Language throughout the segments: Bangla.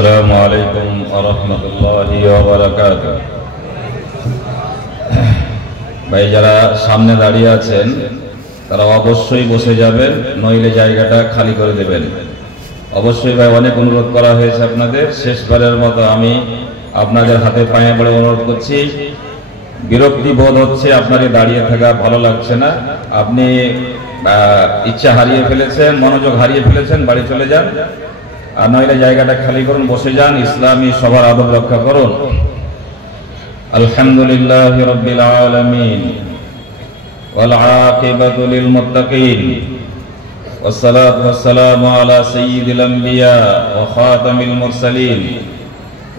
আসসালামু আলাইকুম ওয়া রাহমাতুল্লাহি ওয়া বারাকাতুহু। ভাই যারা সামনে দাঁড়িয়ে আছেন তারা অবশ্যই বসে যাবেন, নইলে জায়গাটা খালি করে দেবেন। অবশ্যই ভাই অনেক অনুরোধ করা হয়েছে আপনাদের, শেষবারের মতো আমি আপনাদের হাতে পায়ে পড়ে অনুরোধ করছি। বিরক্তি বোধ হচ্ছে, আপনাকে দাঁড়িয়ে থাকা ভালো লাগছে না, আপনি ইচ্ছা হারিয়ে ফেলেছেন, মনোযোগ হারিয়ে ফেলেছেন, বাড়ি চলে যান, আর নইলে জায়গাটা খালি করুন, বসে যান, ইসলামী সবার আদব রক্ষা করুন। আলহামদুলিল্লাহি রাব্বিল আলামিন ওয়াল আকিবাতু লিল মুত্তাকিন ওয়াসসালাতু ওয়াসসালামু আলা সাইয়্যিদিল আমবিয়া ওয়া খাতামিল মুরসালিন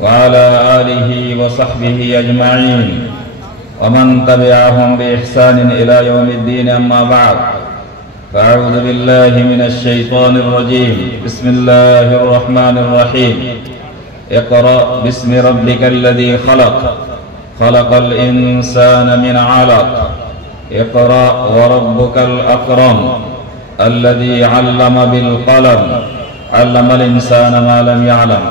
ওয়া আলা আলিহি ওয়া সাহবিহি আজমাইন ওয়া মান তাবি'আহুম বিইহসানিন ইলা ইয়াউমিদ্দিন, আম্মা বা'দ। أعوذ بالله من الشيطان الرجيم. بسم الله الرحمن الرحيم. اقرأ باسم ربك الذي خلق خلق الإنسان من علق اقرأ وربك الأكرم الذي علم بالقلم علم الإنسان ما لم يعلم।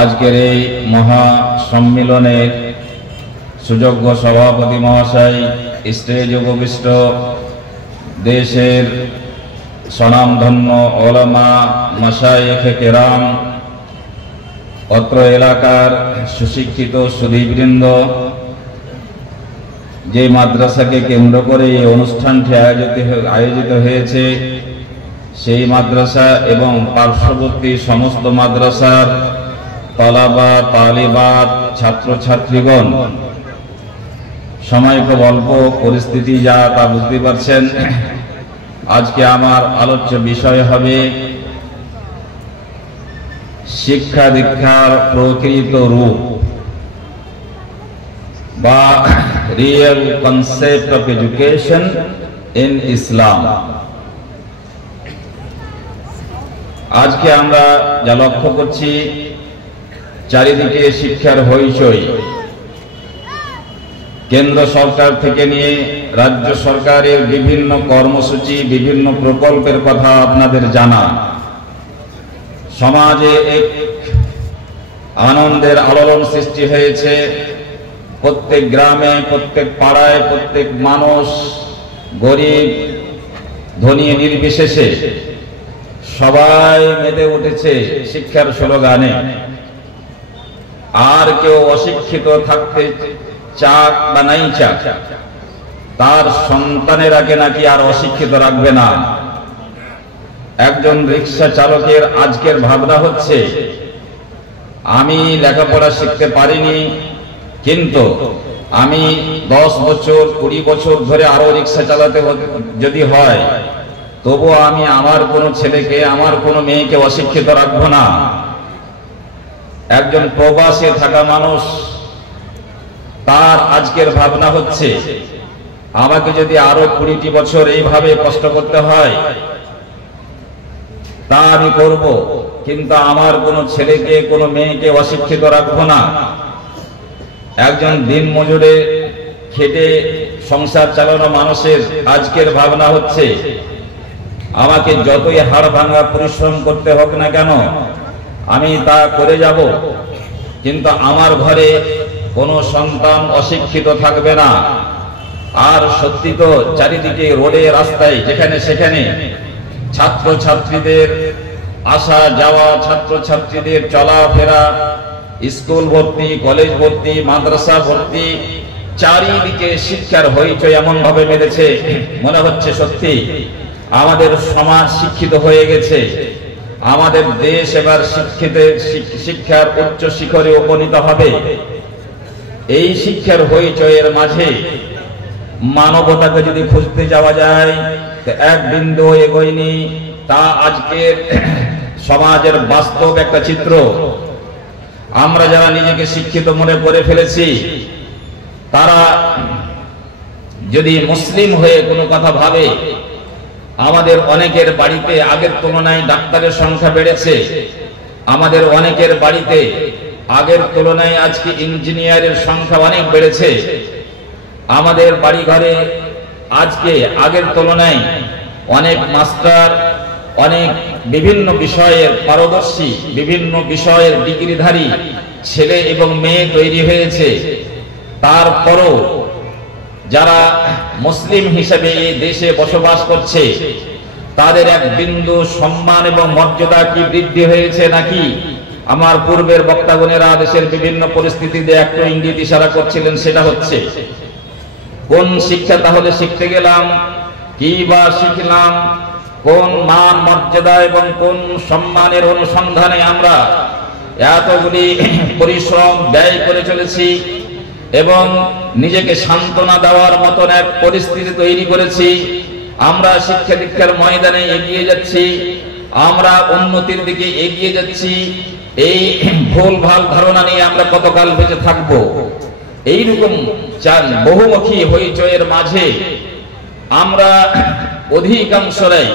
আজকের এই মহা সম্মেলনের সুযোগ্য সভাপতি মহাশয়, স্টেজ উপবিষ্ট দেশের স্বনামধন্য ওলামা, মাশায়েখ কেরাম, অত্র এলাকার সুশিক্ষিত সুধীবৃন্দ, যে মাদ্রাসাকে কেন্দ্র করে এই অনুষ্ঠানটি আয়োজিত হয়েছে, সেই মাদ্রাসা এবং পার্শ্ববর্তী সমস্ত মাদ্রাসার তালাবা তালিবাত, ছাত্রছাত্রীগণ, সময় খুব অল্প, পরিস্থিতি যা তা বুঝতে পারছেন। আজকে আমার আলোচ্য বিষয় হবে শিক্ষা দীক্ষার প্রকৃত রূপ বা real concept of education in Islam. আজকে আমরা যা লক্ষ্য করছি, চারিদিকে শিক্ষার হইচই। কেন্দ্র সরকার থেকে নিয়ে রাজ্য সরকারের বিভিন্ন কর্মসূচি, বিভিন্ন প্রকল্পের কথা আপনাদের জানা। সমাজে এক আনন্দের আলোড়ন সৃষ্টি হয়েছে। প্রত্যেক গ্রামে, প্রত্যেক পাড়ায়, প্রত্যেক মানুষ, গরিব ধনী নির্বিশেষে সবাই মেতে উঠেছে শিক্ষার স্লোগানে। আর কেউ অশিক্ষিত থাকতে চাক বা নাই চাক, তার সন্তানেরাকে নাকি আর অশিক্ষিত রাখবে না। একজন রিক্সা চালকের আজকের ভাবনা হচ্ছে, আমি লেখাপড়া শিখতে পারিনি, কিন্তু আমি 10 বছর 20 বছর ধরে আরো রিক্সা চালাতে যদি হয়, তবুও আমি আমার কোনো ছেলেকে, আমার কোনো মেয়েকে অশিক্ষিত রাখবো না। একজন প্রবাসে থাকা মানুষ, তার আজকের ভাবনা হচ্ছে, আমাকে যদি আরো 20টি বছর এইভাবে কষ্ট করতে হয় তা আমি করব, কিন্তু আমার কোনো ছেলেকে, কোনো মেয়েকে অশিক্ষিত রাখবো না। একজন দিন মজুরে খেটে সংসার চালানো মানুষের আজকের ভাবনা হচ্ছে, আমাকে যতই হাড় ভাঙা পরিশ্রম করতে হোক না কেন আমি তা করে যাব, কিন্তু আমার ঘরে কোনো সন্তান অশিক্ষিত থাকবে না। আর সত্যি তো, চারিদিকে রোডে রাস্তায় যেখানে সেখানে ছাত্রছাত্রীদের আসা যাওয়া, ছাত্রছাত্রীদের চলাফেরা, স্কুল ভর্তি, কলেজ ভর্তি, মাদ্রাসা ভর্তি, চারিদিকে শিক্ষার হইচই এমন ভাবে বেড়েছে, মনে হচ্ছে সত্যি আমাদের সমাজ শিক্ষিত হয়ে গেছে। আমাদের দেশ এবার শিক্ষার উচ্চ শিখরে উপনীত হবে। এই শিক্ষার হইচইয়ের মাঝে মানবতাকে যদি খুঁজতে যাওয়া যায়, তো এক বিন্দু এগোয়নি। তা আজকের সমাজের বাস্তব একটা চিত্র। আমরা যারা নিজেকে শিক্ষিত মনে করে ফেলেছি, তারা যদি মুসলিম হয়ে কোনো কথা ভাবে, আমাদের অনেকের বাড়িতে আগের তুলনায় ডাক্তারের সংখ্যা বেড়েছে, আমাদের অনেকের বাড়িতে আগের তুলনায় আজকে ইঞ্জিনিয়ারের সংখ্যা অনেক বেড়েছে, আমাদের বাড়ি ঘরে আজকে আগের তুলনায় অনেক মাস্টার, অনেক বিভিন্ন বিষয়ের পারদর্শী, বিভিন্ন বিষয়ের ডিগ্রিধারী ছেলে এবং মেয়ে তৈরি হয়েছে, তারপরও যারা মুসলিম হিসেবে এই দেশে বসবাস করছে তাদের এক বিন্দু সম্মান এবং মর্যাদা কি বৃদ্ধি হয়েছে নাকি? আমার পূর্বের বক্তাগণেরা দেশের বিভিন্ন পরিস্থিতিতে একটু ইঙ্গিত ইশারা করছিলেন, সেটা হচ্ছে কোন শিক্ষা তাহলে শিখতে গেলাম, কি বা শিখলাম, কোন মান মর্যাদা এবং কোন সম্মানের অনুসন্ধানে আমরা এতগুলি পরিশ্রম ব্যয় করে চলেছি এবং নিজেকে সান্ত্বনা দেওয়ার মতন এক পরিস্থিতি তৈরি করেছি। আমরা শিক্ষা দীক্ষার ময়দানে এগিয়ে যাচ্ছি, আমরা উন্নতির দিকে এগিয়ে যাচ্ছি। এই ভুল ভাল ধারণা নিয়ে আমরা কতকাল বেঁচে থাকবো? এইরকম বহুমুখী হইচয়ের মাঝে আমরা অধিকাংশরাই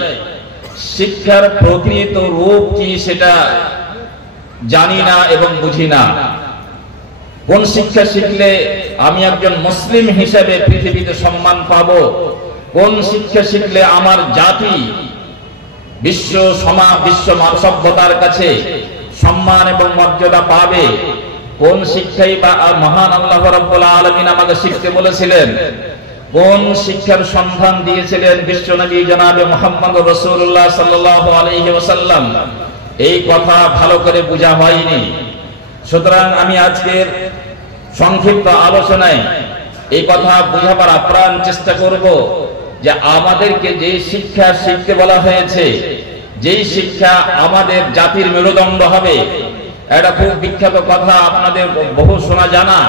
শিক্ষার প্রকৃত রূপ কি সেটা জানি না এবং বুঝি না। কোন শিক্ষা শিখলে আমি একজন মুসলিম হিসেবে পৃথিবীতে সম্মান পাবো, কোন শিক্ষা শিখলে আমার জাতি বিশ্ব সভ্যতার কাছে সম্মান এবং মর্যাদা পাবে, কোন শিক্ষাই বা মহান আল্লাহ রাব্বুল আলামিন আমাকে শিখতে বলেছিলেন, কোন শিক্ষার সন্ধান দিয়েছিলেন বিশ্বনবী জনাবে মুহাম্মদ রাসূলুল্লাহ সাল্লাল্লাহু আলাইহি ওয়াসাল্লাম, এই কথা ভালো করে বোঝা হয়নি। সুতরাং আমি আজকের সংক্ষিপ্ত আলোচনায় এই কথা বোঝাবার আপ্রাণ চেষ্টা করব যে আমাদেরকে যে শিক্ষা শিখতে বলা হয়েছে, যেই শিক্ষা আমাদের জাতির মেরুদণ্ড হবে। এটা খুব বিখ্যাত কথা, আপনাদের বহু শোনা জানা,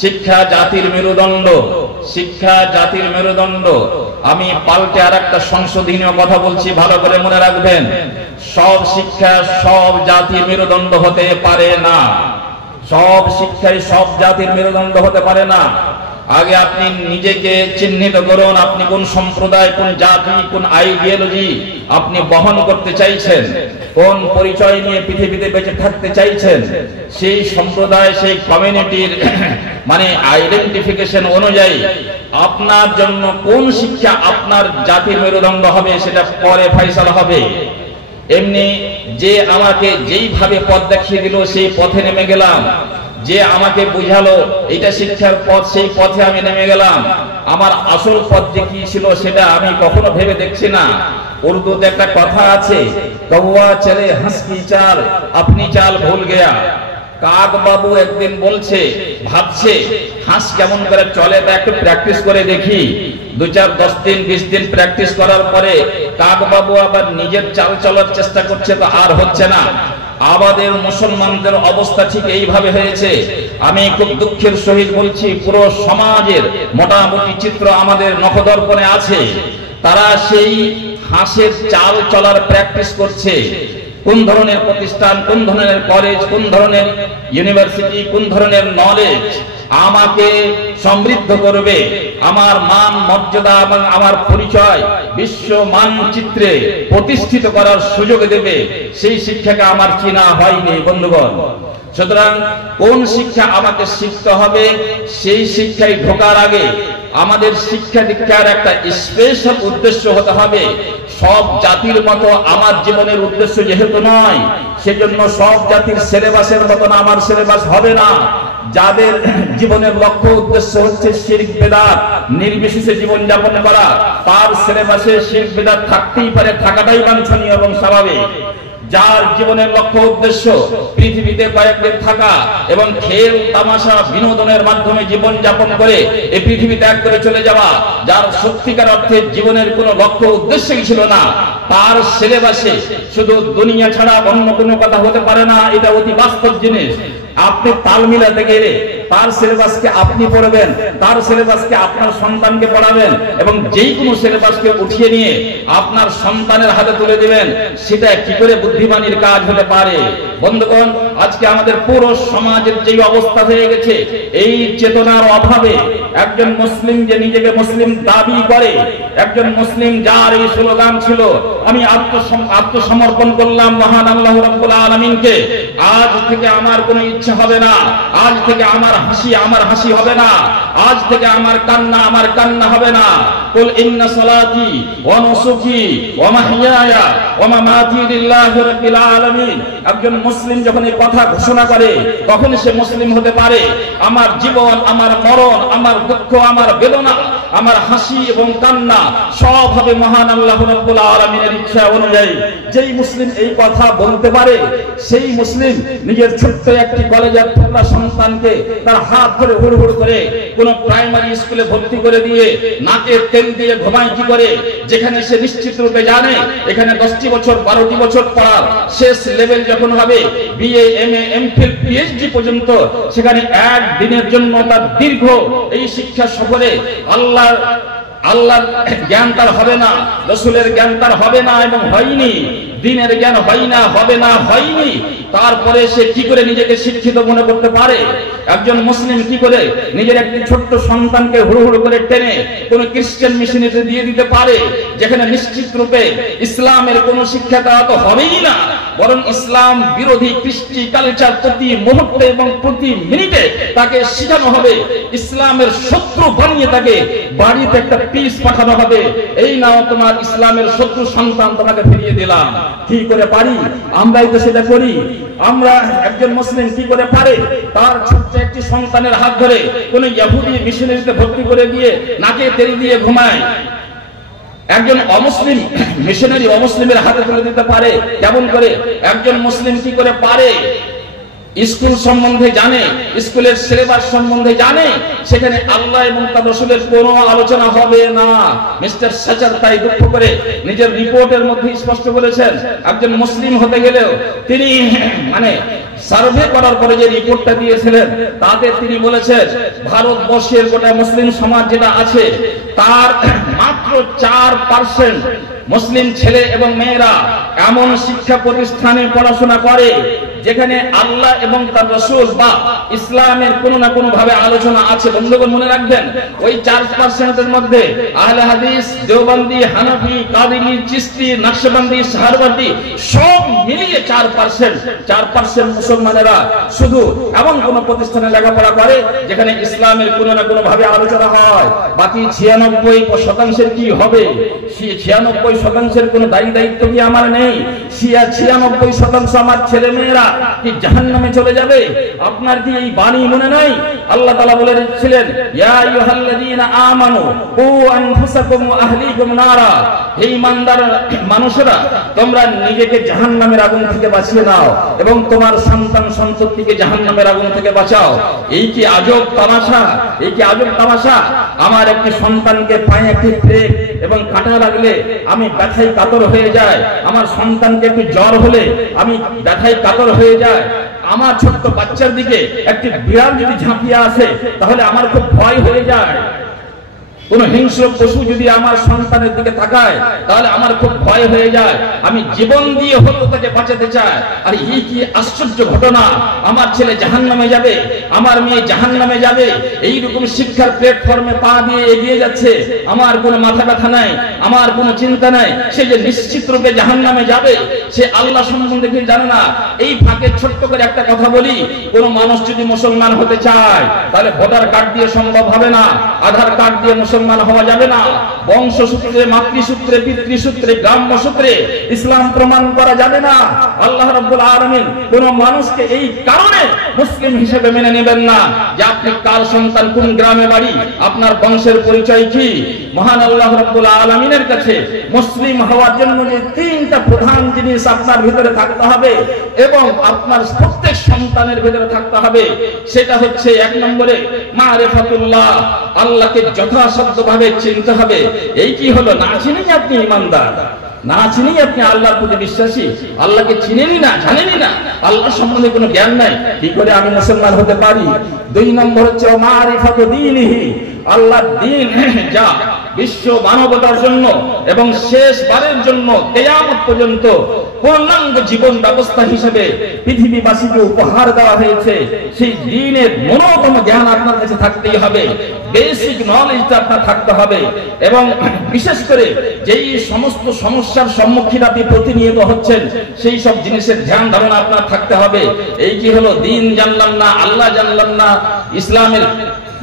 শিক্ষা জাতির মেরুদণ্ড, শিক্ষা জাতির মেরুদণ্ড। আমি পাল্টে আর একটা সংশোধনীয় কথা বলছি, ভালো করে মনে রাখবেন। সব শিক্ষা সব জাতির মেরুদণ্ড হতে পারে না, সব শিক্ষাই সব জাতির মেরুদণ্ড হতে পারে না। আগে আপনি নিজেকে চিহ্নিত করুন, আপনি কোন সম্প্রদায়, কোন জাতি, কোন আইডিওলজি আপনি বহন করতে চাইছেন, কোন পরিচয় নিয়ে পৃথিবীতে বেঁচে থাকতে চাইছেন। সেই সম্প্রদায়, সেই কমিউনিটির মানে আইডেন্টিফিকেশন অনুযায়ী আপনার জন্য কোন শিক্ষা আপনার জাতির মেরুদণ্ড হবে সেটা পরে ফয়সালা হবে। এমনি যে আমাকে যেইভাবে পথ দেখিয়ে দিল সেই পথে নেমে গেলাম, যে আমাকে বুঝালো এটা শিক্ষার পথ সেই পথে আমি নেমে গেলাম। আমার আসল পথ যে কি ছিল সেটা আমি কখনো ভেবে দেখছি না। উর্দুতে একটা কথা আছে, কৌয়া চলে হাঁস কি চাল আপনি চাল ভুল গেয়া। কাক বাবু একদিন বলছে, ভাবছে হাঁস কেমন করে চলে তা একটু প্র্যাকটিস করে দেখি। 2-4-10 দিন 20 দিন প্র্যাকটিস করার পরে কাক বাবু আবার নিজের চাল চলার চেষ্টা করছে, তো আর হচ্ছে না। আমাদের মুসলমানদের অবস্থা ঠিক এইভাবে হয়েছে। আমি খুব দুঃখের সহিত বলছি, পুরো সমাজের মোটামুটি চিত্র আমাদের নখদর্পণে আছে। তারা সেই হাঁসের চাল চলার প্র্যাকটিস করছে। কোন ধরনের প্রতিষ্ঠান, কোন ধরনের কলেজ, কোন ধরনের ইউনিভার্সিটি, কোন ধরনের নলেজ আমাকে সমৃদ্ধ করবে, আমার মান মর্যাদা এবং আমার পরিচয় বিশ্ব মানচিত্রে প্রতিষ্ঠিত করার সুযোগ দেবে, সেই শিক্ষাকে আমার চেনা হয়নি বন্ধুগণ। সুতরাং কোন শিক্ষা আমাকে শিখতে হবে, সেই শিক্ষায় ঢোকার আগে আমাদের শিক্ষা দীক্ষার একটা স্পেশাল উদ্দেশ্য হতে হবে। সব জাতির মতো আমার জীবনের উদ্দেশ্য যেহেতু নয়, সেজন্য সব জাতির সিলেবাসের মতন আমার সিলেবাস হবে না। যাদের জীবনের লক্ষ্য উদ্দেশ্য হচ্ছে শিরক বিদআত নির্বিশেষে জীবন যাপন করা, তার সিলেবাসে শিরক বিদআত থাকতেই পারে, থাকাটাই বাঞ্ছনীয় এবং স্বাভাবিক। যার জীবনের লক্ষ্য উদ্দেশ্য পৃথিবীতে কয়েকদিন থাকা এবং খেল তামাশা বিনোদনের মাধ্যমে জীবন যাপন করে এই পৃথিবী ত্যাগ করে চলে যাওয়া, যার সত্যিকার অর্থে জীবনের কোনো লক্ষ্য উদ্দেশ্যই ছিল না, তার সিলেবাসে শুধু দুনিয়া ছাড়া অন্য কোনো কথা হতে পারে না। এটা অতি বাস্তব জিনিস। আপনি তাল মিলাতে গেলে তার সিলেবাসকে আপনি পড়বেন, তার সিলেবাসকে আপনার সন্তানকে পড়াবেন এবং যেই কোনো সিলেবাসকে উঠিয়ে নিয়ে আপনার সন্তানের হাতে তুলে দিবেন, সেটা কি করে বুদ্ধিমানের কাজ হতে পারে? বন্ধুগণ, আজকে আমাদের পুরো সমাজের যে অবস্থা হয়ে গেছে, এই চেতনার অভাবে একজন মুসলিম যে নিজেকে মুসলিম দাবি করে, একজন মুসলিম যার এই স্লোগান ছিল, আমি আত্মসমর্পণ করলাম মহান আল্লাহ রাব্বুল আলামিনকে, আজ থেকে আমার কোনো ইচ্ছা হবে না, আজ থেকে আমার হাসি হবে না, আজ থেকে আমার কান্না হবে না। কুল ইন্না সালাতি ওয়া নুসুকি ওয়া মাহইয়ায়া ওয়া মামাতি লিল্লাহি রাব্বিল আলামিন। একজন মুসলিম যখন এই কথা ঘোষণা করে তখন সে মুসলিম হতে পারে। আমার জীবন, আমার মরণ, আমার দুঃখ, আমার বেদনা, আমার হাসি এবং কান্না সব হবে মহান আল্লাহ রাব্বুল আলামিনের ইচ্ছা অনুযায়ী। যেই মুসলিম এই কথা বলতে পারে সেই মুসলিম নিজের ছোট্ট একটি কলেজের টুকরা সন্তানকে তার হাত ধরে হুড় হুড় করে কোন প্রাইমারি স্কুলে ভর্তি করে দিয়ে নাকে তেল দিয়ে ঘুমায় কি করে, যেখানে সে নিশ্চিত রূপে জানে এখানে 10টি বছর 12টি বছর পড়ার শেষ লেভেল যখন হবে বিএ, এমএ, এমফিল, পিএইচডি পর্যন্ত, সেখানে এক দিনের জন্য তার দীর্ঘ এই শিক্ষা সফরে আল্লাহর জ্ঞান তার হবে না, রাসূলের জ্ঞান তার হবে না এবং হয়নি, দ্বীনের জ্ঞান হয় না, হবে না, হয়নি। তারপরে সে কি করে নিজেকে শিক্ষিত মনে করতে পারে? একজন মুসলিম কি করে নিজের একটি ছোট্ট সন্তানকে হুড় হুড় করে টেনে কোন খ্রিস্টান মিশনারিতে দিয়ে দিতে পারে, যেখানে নিশ্চিত রূপে ইসলামের কোন শিক্ষা দেওয়া তো হবেই না, বরং ইসলাম বিরোধী কৃষ্টি কালচার প্রতি মুহূর্তে এবং প্রতি মিনিটে তাকে শেখানো হবে, ইসলামের শত্রু বানিয়ে তাকে বাড়িতে একটা পিস পাঠানো হবে, এই নাও তোমার ইসলামের শত্রু সন্তান, তোমাকে ফিরিয়ে দিলাম। কি করে পারি? আমরাই তো সেটা করি। আমরা একজন মুসলিম কি করে পারে তার ছোট্ট একটি সন্তানের হাত ধরে কোন ইহুদি মিশনারিতে ভর্তি করে দিয়ে নাকে তেল দিয়ে ঘুমায়? একজন অমুসলিম মিশনারি অমুসলিমের হাতে তুলে দিতে পারে কেমন করে? একজন মুসলিম কি করে পারে স্কুল সম্বন্ধে জানে, স্কুলের সিলেবাস সম্বন্ধে জানে, সেখানে আল্লাহ এবং তার রাসূলের কোনো আলোচনা হবে না। মিস্টার সাচার তাই দুঃখ করে নিজের রিপোর্টের মধ্যে স্পষ্ট বলেছেন, একজন মুসলিম হতে গেলেও তিনি সার্ভে করার পরে যে রিপোর্টটা দিয়েছিলেন তাতে তিনি বলেছেন ভারতবর্ষের গোটা মুসলিম সমাজ যেটা আছে তার মাত্র 4% মুসলিম ছেলে এবং মেয়েরা এমন শিক্ষা প্রতিষ্ঠানে পড়াশোনা করে যেখানে আল্লাহ এবং তার রাসূল বা ইসলামের কোনো না কোনো ভাবে আলোচনা আছে। বন্ধুগণ মনে রাখবেন, ওই 4%-এর মধ্যে আহলে হাদিস, দেওবন্দি, হানাফি, কাদেরি, চিশতি, নকশবন্দি, সাহারওয়ার্দী সব মিলিয়ে 4% মুসলমানেরা শুধু এমন কোন প্রতিষ্ঠানে লেখাপড়া করে যেখানে ইসলামের কোনো না কোনো ভাবে আলোচনা হয়। বাকি 96% কি হবে? 96% কোনো দায়িত্ব কি আমার নেই? 96% আমার ছেলে মেয়েরা কি জাহান্নামে চলে যাবে? আপনার কি এই বাণী মনে নাই? আল্লাহ তাআলা বলেছিলেন, ইয়া আইয়ুহাল্লাযীনা আমানু কু আনফুসাকুম ওয়া আহলিকুম নারা, হে ঈমানদার মানুষেরা তোমরা নিজেকে জাহান্নামের আগুন থেকে বাঁচিয়ে নাও এবং তোমার সন্তান সন্ততিকে জাহান্নামের আগুন থেকে বাঁচাও। এই কি আজব তামাশা! এই কি আজব তামাশা! আমার একটি সন্তানকে পায়ে একটি ব্রেক এবং কাঁটা লাগলে আমি ব্যথায় কাতর হয়ে যায়, আমার সন্তানকে একটু জ্বর হলে আমি ব্যথায় কাতর হয়ে যায়, আমার ছোট্ট বাচ্চার দিকে একটি বিড়াল যদি ঝাঁপিয়ে আসে তাহলে আমার খুব ভয় হয়ে যায়, কোন হিংস্র পশু যদি আমার সন্তানের দিকে তাকায় তাহলে আমার খুব ভয় হয়ে যায়, আমি জীবন দিয়ে হলেও তাকে বাঁচাতে চাই। আর এই কি আশ্চর্য ঘটনা! আমার ছেলে জাহান্নামে যাবে, আমার মেয়ে জাহান্নামে যাবে, এই রকম শিক্ষার প্ল্যাটফর্মে পা দিয়ে এগিয়ে যাচ্ছে, আমার কোনো মাথা ব্যথা নাই, আমার কোনো চিন্তা নাই, সে যে নিশ্চিত রূপে জাহান্নামে যাবে, সে আল্লাহ সম্বন্ধে কিছু জানে না। এই ফাঁকে ছোট্ট করে একটা কথা বলি, কোন মানুষ যদি মুসলমান হতে চায় তাহলে ভোটার কার্ড দিয়ে সম্ভব হবে না, আধার কার্ড দিয়ে মুসলমান হওয়া যাবে না, বংশসূত্রে, মাতৃসূত্রে, পিতৃসূত্রে, গ্রাম্য সূত্রে ইসলাম প্রমাণ করা যাবে না। আল্লাহ রাব্বুল আলামিন কোন মানুষকে এই কারণে মুসলিম হিসেবে মেনে নেবেন না যে আপনি কার সন্তান, কোন গ্রামে বাড়ি, আপনার বংশের পরিচয় কি। মহান আল্লাহ রাব্বুল আলামিনের কাছে মুসলিম হওয়ার জন্য যে 3টা প্রধান জিনিস আপনার ভিতরে থাকতে হবে এবং আপনার প্রত্যেক সন্তানের ভিতরে থাকতে হবে, সেটা হচ্ছে 1 নম্বরে মারিফাতুল্লাহ, আল্লাহকে যথাসাধ্যভাবে চিনতে হবে। এই কি হলো? না চিনেই আপনি ঈমানদার, না চিনেই আপনি আল্লাহর প্রতি বিশ্বাসী, আল্লাহকে চিনেনই না, জানেনই না, আল্লাহর সম্বন্ধে কোনো জ্ঞান নাই, কি করে আমি মুসলমান হতে পারি? 2 নম্বর হচ্ছে মারিফাতু দীনিহি, আল্লাহর দ্বীন যা বিশ্ব মানবতার জন্য এবং শেষবারের জন্য কিয়ামত পর্যন্ত পূর্ণাঙ্গ জীবন ব্যবস্থা হিসেবে পৃথিবীবাসীকে উপহার দেওয়া হয়েছে, সেই দ্বীনের ন্যূনতম জ্ঞান আপনার কাছে থাকতেই হবে, বেসিক নলেজটা আপনার থাকতে হবে। এবং বিশেষ করে যেই সমস্ত সমস্যার সম্মুখীন আপনি প্রতিনিয়ত হচ্ছেন সেই সব জিনিসের ধ্যান ধারণা আপনার থাকতে হবে। এই কি হলো? দ্বীন জানলাম না, আল্লাহ জানলাম না, ইসলামের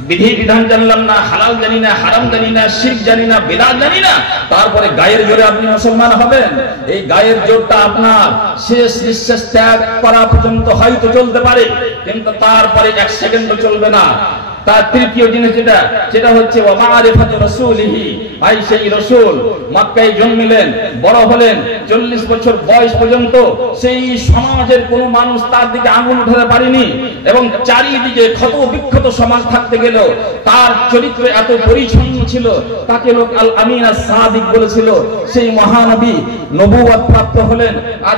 বিধি বিধান জানলাম না, হালাল জানি না, হারাম জানি না, শিরক জানি না, বিদআত জানি না, তারপরে গায়ের জোরে আপনি মুসলমান হবেন। এই গায়ের জোরটা আপনার শেষ নিঃশ্বাস ত্যাগ করা পর্যন্ত হয়তো চলতে পারে, কিন্তু তারপরে 1 সেকেন্ডও চলবে না। তার তৃতীয় জিনিস যেটা হচ্ছে ওয়া মারিফাতু রাসূলিহি, ভাই সেই রাসূল মক্কায় জন্মিলেন, বড় হলেন, 40 বছর বয়স পর্যন্ত সেই সমাজের কোনো মানুষ তার দিকে আঙুল উঠাতে পারেনি, এবং চারিদিকে ক্ষত বিক্ষত সমাজ থাকতে গেল তার চরিত্র এত পরিচ্ছন্ন ছিল, তাকে লোক আল আমিন আস-সাদিক বলেছিল। সেই মহানবী নবুয়ত প্রাপ্ত হলেন, আর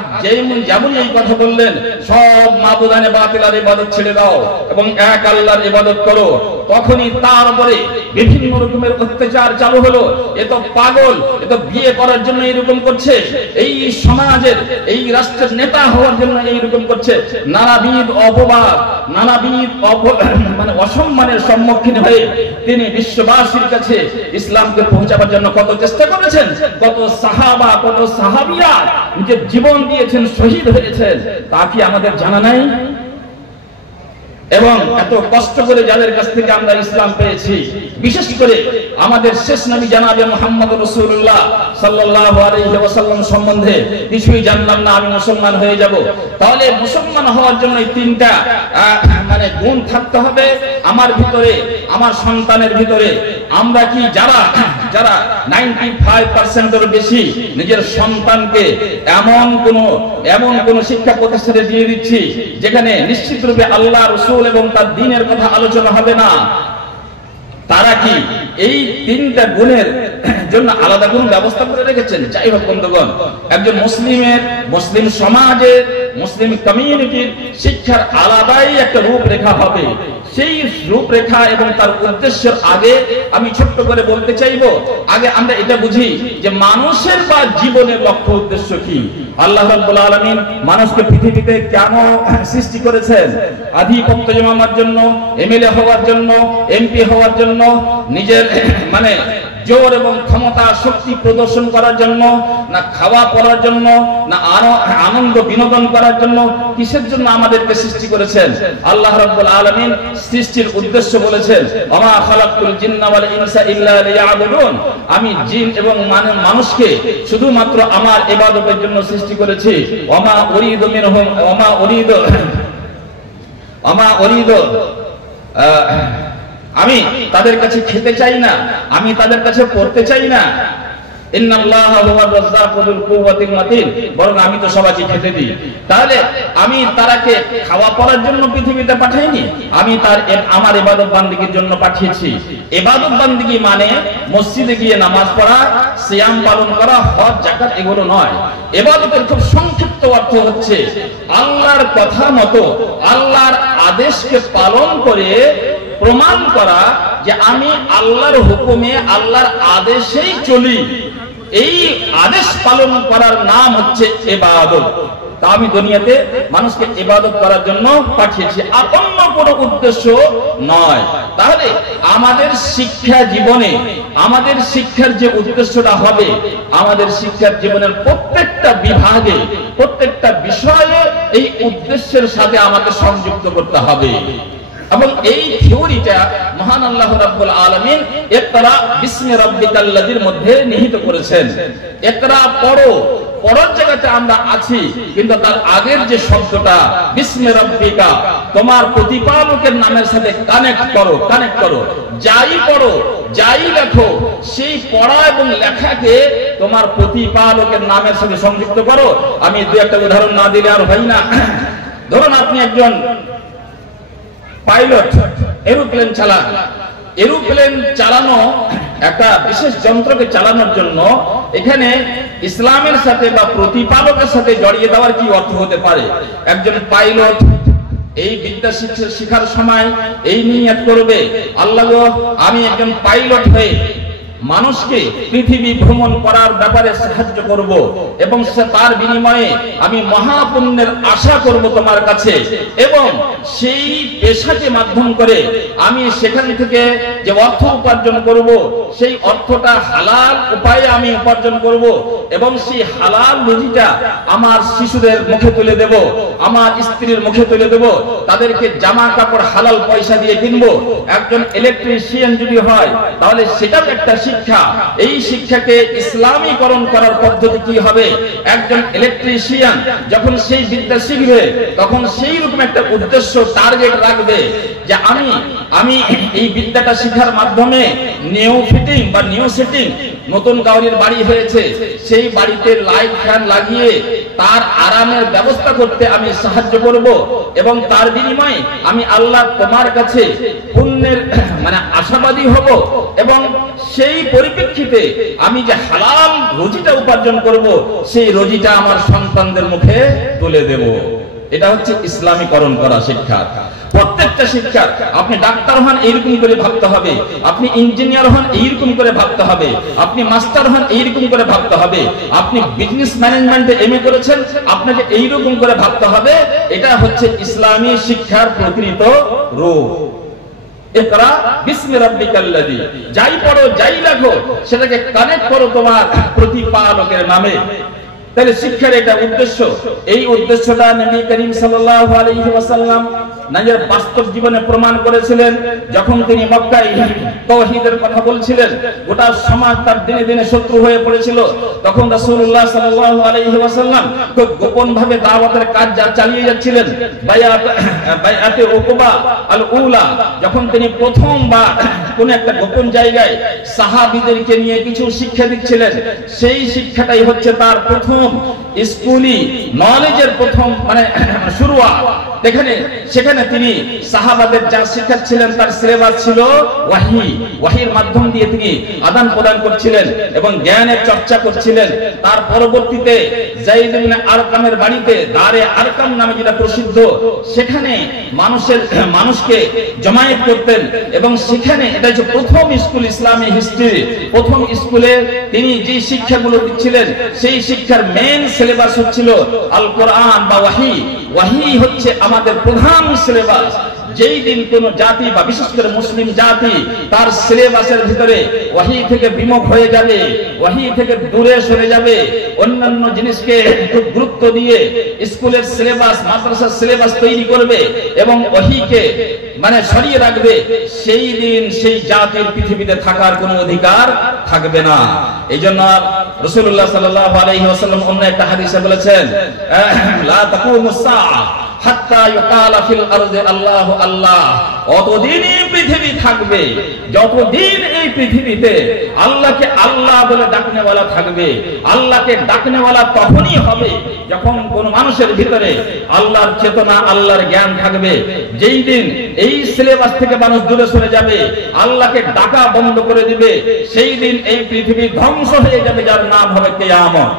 যেমন এই কথা বললেন, সব মাবুদানে বাতিলের ইবাদত ছেড়ে দাও এবং এক আল্লাহর ইবাদত করো, তখনই তার উপরে বিভিন্ন রকমের অত্যাচার চালু হলো। এ তো পাগল, এ তো বিয়ে করার জন্য এরকম করছে, এই সমাজের এই রাষ্ট্রের নেতা হওয়ার জন্য এইরকম করছে, নানাবিধ অপবাদ, নানাবিধ মানে অসম্মানের সম্মুখীন হয়ে তিনি বিশ্ববাসীর কাছে ইসলামকে পৌঁছাবার জন্য কত চেষ্টা করেছেন, কত সাহাবা, কত সাহাবিয়া নিজের জীবন দিয়েছেন, শহীদ হয়েছেন, তা কি আমাদের জানা নাই? এবং এত কষ্ট করে যাদের কাছ থেকে আমরা ইসলাম পেয়েছি, বিশেষ করে আমাদের শেষ নবী জনাবে মুহাম্মদ রাসূলুল্লাহ সাল্লাল্লাহু আলাইহি ওয়াসাল্লাম সম্বন্ধে কিছুই জানলাম না, আমি মুসলমান হয়ে যাব। তাহলে মুসলমান হওয়ার জন্য এই 3টা মানে গুণ থাকতে হবে আমার ভিতরে, আমার সন্তানের ভিতরে। আমরা কি যারা 95% এর বেশি নিজের সন্তানকে এমন কোন শিক্ষা প্রতিষ্ঠানে দিয়ে দিচ্ছি যেখানে নিশ্চিতরূপে আল্লাহ, রাসূল এবং তার দ্বীনের কথা আলোচনা হবে না, তারা কি এই 3টা গুণের জন্য আলাদা কোন ব্যবস্থা করে রেখেছেন? যাই হোক বন্ধুগণ, একজন মুসলিম সমাজের, মুসলিম কমিউনিটির শিক্ষার আলাদাই একটা রূপরেখা হবে। সেই রূপরেখা এবং তার উদ্দেশ্যের আগে আমি ছোট্ট করে বলতে চাইবো, আগে আমরা এটা বুঝি যে মানুষের বা জীবনের লক্ষ্য উদ্দেশ্য কি। আল্লাহ রাব্বুল আলামিন মানুষকে পৃথিবীতে কেন সৃষ্টি করেছেন? আধিপত্য জমানোর জন্য, এমএলএ হওয়ার জন্য, এমপি হওয়ার জন্য, নিজের মানে জোর এবং ক্ষমতা শক্তি প্রদর্শন করার জন্য, না খাওয়া পড়ার জন্য, না আনন্দ বিনোদন করার জন্য? কিসের জন্য আমাদেরকে সৃষ্টি করেছেন? আল্লাহ রাব্বুল আলামিন সৃষ্টির উদ্দেশ্য বলেছেন, ওমা খালাকতুল জিন্না ওয়াল ইনসা ইল্লা লিয়াবুদুন, আমি জিন এবং মানুষকে শুধুমাত্র আমার ইবাদতের জন্য সৃষ্টি করেছি। ওমা উরিদু মিনহুম ওমা উরিদু আমি তাদের কাছে খেতে চাই না, আমি তাদের কাছে পড়তে চাই না। ইন্নাল্লাহা হুয়ার রাজ্জাকুল কুওয়াতিল মাতিন, বরং আমি তো সবাইকে খেতে দিই। তাহলে আমি তারাকে খাওয়া পড়ার জন্য পৃথিবীতে পাঠাইনি, আমি আমার ইবাদত বান্দিগির জন্য পাঠিয়েছি। ইবাদত বান্দিগি মানে মসজিদে গিয়ে নামাজ পড়া, সিয়াম পালন করা, হজ যাকাত এগুলো নয়। ইবাদতের খুব সংক্ষিপ্ত অর্থ হচ্ছে আল্লাহর কথা মতো, আল্লাহর আদেশকে পালন করে প্রমাণ করা যে আমি আল্লাহর হুকুমে, আল্লাহর আদেশেই চলি। এই আদেশ পালন করার নাম হচ্ছে ইবাদত। তা আমি দুনিয়াতে মানুষকে ইবাদত করার জন্য পাঠিয়েছি, আর অন্য কোনো উদ্দেশ্য নয়। তাহলে আমাদের শিক্ষা জীবনে, আমাদের শিক্ষার যে উদ্দেশ্যটা হবে, আমাদের শিক্ষার জীবনের প্রত্যেকটা বিভাগে, প্রত্যেকটা বিষয়ে এই উদ্দেশ্যের সাথে আমাকে সংযুক্ত করতে হবে। এবং এই থিওরিটা মহান আল্লাহ রাব্বুল আলামিন ইকরা বিসমি রাব্বিকাল্লাযীর মধ্যে নিহিত করেছেন। ইকরা পড়ো, পড়ার জায়গাতে আমরা আছি, কিন্তু তার আগের যে শব্দটা বিসমি রাব্বিকা, তোমার প্রতিপালকের নামের সাথে কানেক্ট করো। যাই পড়ো, যাই লেখো, সেই পড়া এবং লেখাকে তোমার প্রতিপালকের নামের সাথে সংযুক্ত করো। আমি দুই একটা উদাহরণ না দিলে আর হয় না। ধরুন আপনি একজন পাইলট, এরোপ্লেন চালান। এরোপ্লেন চালানো একটা বিশেষ যন্ত্রকে চালানোর জন্য এখানে ইসলামের সাথে বা প্রতিপালকের সাথে জড়িয়ে দেওয়ার কি অর্থ হতে পারে? একজন পাইলট এই বিদ্যা শিক্ষার সময় এই নিয়ত করবে, আল্লাহ গো, আমি একজন পাইলট হয়ে মানুষকে পৃথিবী ভ্রমণ করার ব্যাপারে সাহায্য করব এবং তার বিনিময়ে আমি মহাপুণ্যের আশা করব তোমার কাছে, এবং সেই পেশাকে মাধ্যম করে আমি সেখান থেকে যে অর্থ উপার্জন করব সেই অর্থটা হালাল উপায়ে আমি উপার্জন করব এবং সেই হালাল রুজিটা আমার শিশুদের মুখে তুলে দেব, আমার স্ত্রীর মুখে তুলে দেব, তাদেরকে জামা কাপড় হালাল পয়সা দিয়ে কিনবো। একজন ইলেকট্রিশিয়ান যদি হয় তাহলে সেটাও একটা শিক্ষা। এই শিক্ষাকে ইসলামীকরণ করার পদ্ধতি কি হবে? একজন ইলেকট্রিশিয়ান যখন সেই বিদ্যা শিখবে তখন সেই রকম একটা উদ্দেশ্য টার্গেট রাখবে যে আমি এই বিদ্যাটা শিখার মাধ্যমে নিউ ফিটিং বা নিউ সেটিং, নতুন গাড়ির বাড়ি হয়েছে সেই বাড়িতে লাইট ফ্যান লাগিয়ে তার আরামের ব্যবস্থা করতে আমি সাহায্য করব এবং তার বিনিময়ে আমি আল্লাহ তোমার কাছে পুণ্যের আশাবাদী হব এবং সেই পরিপ্রেক্ষিতে আমি যে হালাল রুজিটা উপার্জন করব সেই রুজিটা আমার সন্তানদের মুখে তুলে দেব। এটা হচ্ছে ইসলামীকরণ করা শিক্ষা। প্রত্যেকটা শিক্ষা, আপনি ডাক্তার হন এইরকম করে ভাবতে হবে, আপনি ইঞ্জিনিয়ার হন এইরকম করে ভাবতে হবে, আপনি মাস্টার হন এইরকম করে ভাবতে হবে, আপনি বিজনেস ম্যানেজমেন্টে এমএ করেছেন আপনাকে এইরকম করে ভাবতে হবে। এটা হচ্ছে ইসলামী শিক্ষার প্রকৃত রূপ। ইকরা বিসমি রাব্বিকাল্লাযী, যাই পড়ো যাই লেখো সেটাকে কানেক্ট করো তোমার প্রতিপালকের নামে। তাহলে শিক্ষার এটা উদ্দেশ্য। এই উদ্দেশ্যটা নবী করিম সাল্লাল্লাহু আলাইহি ওয়াসাল্লাম নিজের বাস্তব জীবনে প্রমাণ করেছিলেন। যখন তিনি মক্কায় তাওহীদের কথা বলছিলেন, গোটা সমাজ তার দিনে দিনে শত্রু হয়ে পড়েছিল, তখন রাসূলুল্লাহ সাল্লাল্লাহু আলাইহি ওয়াসাল্লাম খুব গোপন ভাবে দাওয়াতের কাজ চালিয়ে যাচ্ছিলেন। বায়াতে উকবা আল উলা, যখন তিনি প্রথমবার কোন একটা গোপন জায়গায় সাহাবীদেরকে নিয়ে কিছু শিক্ষা দিচ্ছিলেন, সেই শিক্ষাটাই হচ্ছে তার প্রথম স্কুলি নলেজের প্রথম শুরুয়াত। সেখানে তিনি সাহাবাদের যা শিখাচ্ছিলেন তার সিলেবাস ছিল ওয়াহী। ওয়াহীর মাধ্যম দিয়ে তিনি আদান প্রদান করছিলেন এবং জ্ঞানের চর্চা করছিলেন। তার পরবর্তীতে যায়েদ ইবনে আরকামের বাড়িতে দারে আরকাম নামে যেটা প্রসিদ্ধ, সেখানে মানুষকে জমায়েত করতেন এবং সেখানে এটা হচ্ছে প্রথম স্কুল ইসলামী হিস্ট্রি। প্রথম স্কুলে তিনি যে শিক্ষাগুলো দিচ্ছিলেন সেই শিক্ষার মেইন সিলেবাস হচ্ছিল আল কোরআন বা ওয়াহী। ওয়াহী হচ্ছে আমাদের প্রধান সিলেবাস। যেই দিন কোন জাতি বা বিশেষ করে মুসলিম জাতি তার সিলেবাসের ভিতরে ওয়াহী থেকে বিমুখ হয়ে যাবে, ওয়াহী থেকে দূরে সরে যাবে, অন্যান্য জিনিসকে খুব গুরুত্ব দিয়ে স্কুলের সিলেবাস মাদ্রাসার সিলেবাস তৈরি করবে এবং ওয়াহীকে সরিয়ে রাখবে, সেই দিন সেই জাতির পৃথিবীতে থাকার কোনো অধিকার থাকবে না। এই জন্য রাসূলুল্লাহ সাল্লাল্লাহু আলাইহি ওয়াসাল্লাম অন্য একটা হাদিসে বলেছেন, লা তাকুমুস সাআ হাত্তা ইউকালা ফিল আরদি আল্লাহু আল্লাহ। অতদিনই পৃথিবী থাকবে যতদিন এই পৃথিবীতে আল্লাহকে আল্লাহ বলে ডাকনেওয়ালা থাকবে। আল্লাহকে ডাকনেওয়ালা তখনই হবে যখন কোন মানুষের ভিতরে আল্লাহর চেতনা, আল্লাহর জ্ঞান থাকবে। যেই দিন এই সিলেবাস থেকে মানুষ দূরে সরে যাবে, আল্লাহকে ডাকা বন্ধ করে দিবে, সেই দিন এই পৃথিবী ধ্বংস হয়ে যাবে, যার নাম হবে কিয়ামত।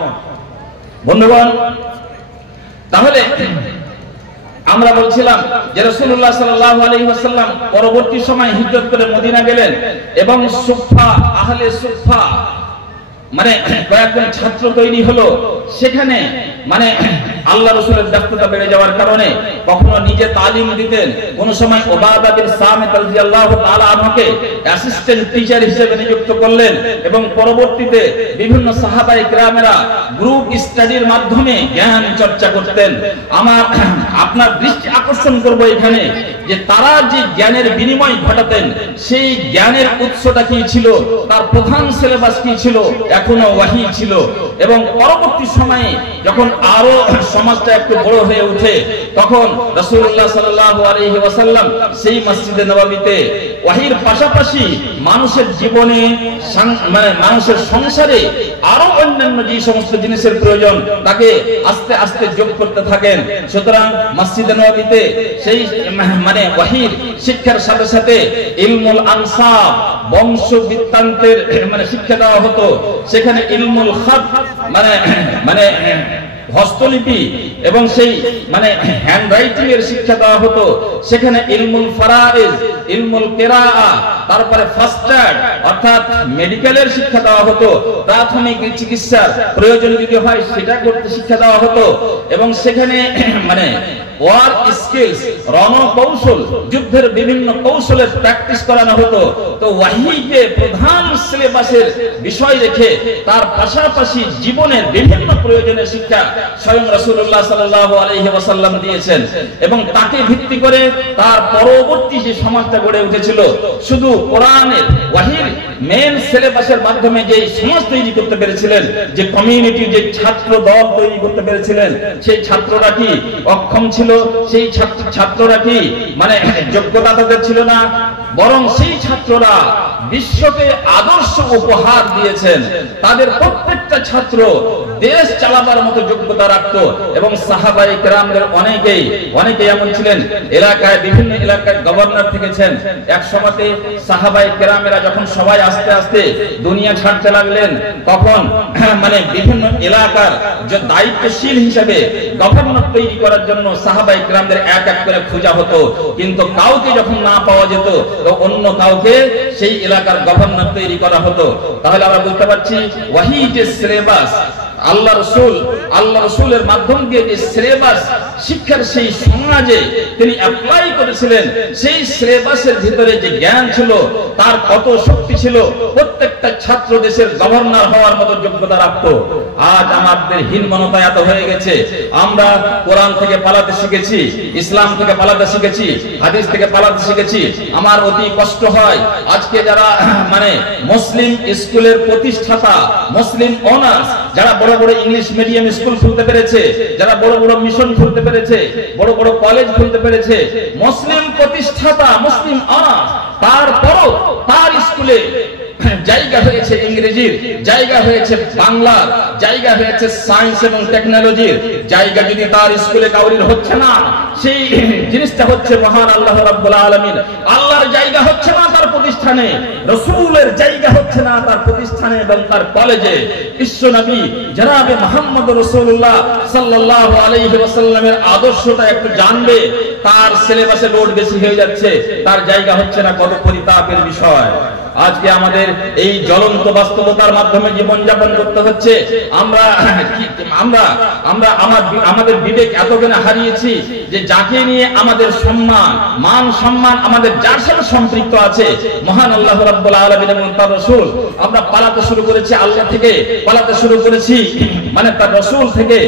বন্ধুগণ, তাহলে আমরা বলছিলাম যে রাসূলুল্লাহ সাল্লাল্লাহু আলাইহি ওয়াসাল্লাম পরবর্তী সময় হিজরত করে মদিনা গেলেন এবং সুফা আহলে সুফা কয়েকজন ছাত্র তৈরি হলো। সেখানে আল্লাহ রাসূলের ব্যস্ততা বেড়ে যাওয়ার কারণে কখনো নিজে তালিম দিতেন, কোন সময় উবাদা বিন সামিত রাদিয়াল্লাহু তাআলা আনহুকে অ্যাসিস্ট্যান্ট টিচার হিসেবে নিযুক্ত করলেন এবং পরবর্তীতে বিভিন্ন সাহাবায়ে কেরামেরা গ্রুপ স্টাডির মাধ্যমে জ্ঞান চর্চা করতেন। আপনার দৃষ্টি আকর্ষণ করব এখানে যে তারা যে জ্ঞানের বিনিময় ঘটাতেন সেই জ্ঞানের উৎসটা কি ছিল, তার প্রধান সিলেবাস কি ছিল, এখনো ওয়াহী ছিল। এবং পরবর্তী সময়ে যখন আরো সমাজটা একটু বড় হয়ে ওঠে, তখন রাসূলুল্লাহ সাল্লাল্লাহু আলাইহি ওয়াসাল্লাম সেই মসজিদে নববীতে ওয়াহীর পাশাপাশি মানুষের জীবনে মানুষের সংসারে আরো অন্যান্য যে সমস্ত জিনিসের প্রয়োজন তাকে আস্তে আস্তে যোগ করতে থাকেন। সুতরাং মসজিদে নববীতে সেই ওয়াহীর শিক্ষার সাথে সাথে ইলমুল আনসাব, বংশ বৃত্তান্তের শিক্ষা দেওয়া হতো। সেখানে ইলমুল খাত হস্তলিপি এবং সেই হ্যান্ড রাইটিং এর শিক্ষা দেওয়া হতো। সেখানে ইলমুল ফারাইজ, ইলমুল কিরাআ, তারপরে ফার্স্ট এড অর্থাৎ মেডিকেলের শিক্ষা দেওয়া হতো, প্রাথমিক চিকিৎসার প্রয়োজন যদি হয় সেটা করতে শিক্ষা দেওয়া হতো, এবং সেখানে মানে ওয়ার স্কিলস রণকৌশল যুদ্ধের বিভিন্ন কৌশলের প্র্যাকটিস করানো হতো। তো ওয়াহিকে প্রধান সিলেবাসের বিষয় রেখে তার পাশাপাশি জীবনের বিভিন্ন প্রয়োজনীয় শিক্ষা স্বয়ং রাসূলুল্লাহ সাল্লাল্লাহু আলাইহি ওয়াসাল্লাম দিয়েছেন, এবং তাকে ভিত্তি করে তার পরবর্তী যে সমাজটা গড়ে উঠেছিল শুধু কোরআনের ওয়াহির মেন সিলেবাসের মাধ্যমে যে সমাজ তৈরি করতে পেরেছিলেন, যে কমিউনিটি, যে ছাত্র দল তৈরি করতে পেরেছিলেন, সেই ছাত্ররা কি অক্ষম ছিল? সেই ছাত্ররা কি মানে যোগ্যতা তাদের ছিল না? বরং সেই ছাত্ররা বিশ্বকে আদর্শ উপহার দিয়েছেন। তাদের প্রত্যেকটা ছাত্র দেশ চালাবার মতো যোগ্যতা রাখত, এবং সাহাবায়ে কেরামদের অনেকেই এমন ছিলেন, এলাকায় বিভিন্ন এলাকায় গভর্নর থেকেছেন। এক সময়তে সাহাবায়ে কেরামেরা যখন সবাই আস্তে আস্তে দুনিয়া ছাড়তে লাগলেন, তখন মানে বিভিন্ন এলাকার যে দায়িত্বশীল হিসেবে গভর্নর তৈরি করার জন্য সাহাবায়ে কেরামদের এক এক করে খোঁজা হতো, কিন্তু কাউকে যখন না পাওয়া যেত তো অন্য কাউকে সেই এলাকার গভর্নর তৈরি করা হতো। তাহলে আমরা বুঝতে পারছি ওয়াহি যে সিলেবাস আল্লাহ রসুলের মাধ্যম দিয়ে যে সিলেবাস শিক্ষার সেই সমাজে তিনি অ্যাপ্লাই করেছিলেন, সেই সিলেবাসের ভিতরে যে জ্ঞান ছিল তার কত শক্তি ছিল, প্রত্যেকটা ছাত্র দেশের গভর্নর হওয়ার মতো যোগ্যতা রাখত। আজ আমাদের হীনমনতা এত হয়ে গেছে, আমরা কোরআন থেকে পালাতে শিখেছি, ইসলাম থেকে পালাতে শিখেছি, হাদিস থেকে পালাতে শিখেছি। আমার অতি কষ্ট হয় আজকে যারা মানে মুসলিম স্কুলের প্রতিষ্ঠাতা, মুসলিম অনার্স, যারা বড় বড় ইংলিশ মিডিয়াম স্কুল খুলতে পেরেছে, যারা বড় বড় মিশন খুলতে পেরেছে, বড় বড় কলেজ খুলতে পেরেছে, মুসলিম প্রতিষ্ঠাতা, মুসলিম অনার্স, তারপরও তার স্কুলে জায়গা হয়েছে ইংরেজির, জায়গা হয়েছে বাংলার, জায়গা হয়েছে সায়েন্স এবং টেকনোলজির জায়গা। যদি তার স্কুলে কাউরির হচ্ছে না, সেই জিনিসটা হচ্ছে মহান আল্লাহ রাব্বুল আলামিন। আল্লাহর জায়গা হচ্ছে না তার প্রতিষ্ঠানে, রাসূলের জায়গা হচ্ছে না তার প্রতিষ্ঠানে এবং তার কলেজে। বিশ্ব নবী জনাবে মুহাম্মদ রাসূলুল্লাহ সাল্লাল্লাহু আলাইহি ওয়াসাল্লামের আদর্শটা একটু জানবে, তার সিলেবাসে লোড বেশি হয়ে যাচ্ছে, তার জায়গা হচ্ছে না। কত পরিতাপের বিষয়। আজকে আমাদের এই জ্বলন্ত বাস্তবতার মাধ্যমে জীবন যাপন করতে হচ্ছে। আমাদের বিবেক এতখানি হারিয়েছি যে যাকে নিয়ে আমাদের মান সম্মান আমাদের যার সাথে সম্পৃক্ত আছে মহান আল্লাহ রাব্বুল আলামিন এবং তার রাসূল, আমরা পালাতে শুরু করেছি আল্লাহ থেকে, পালাতে শুরু করেছি মানে তার রাসূল থেকে।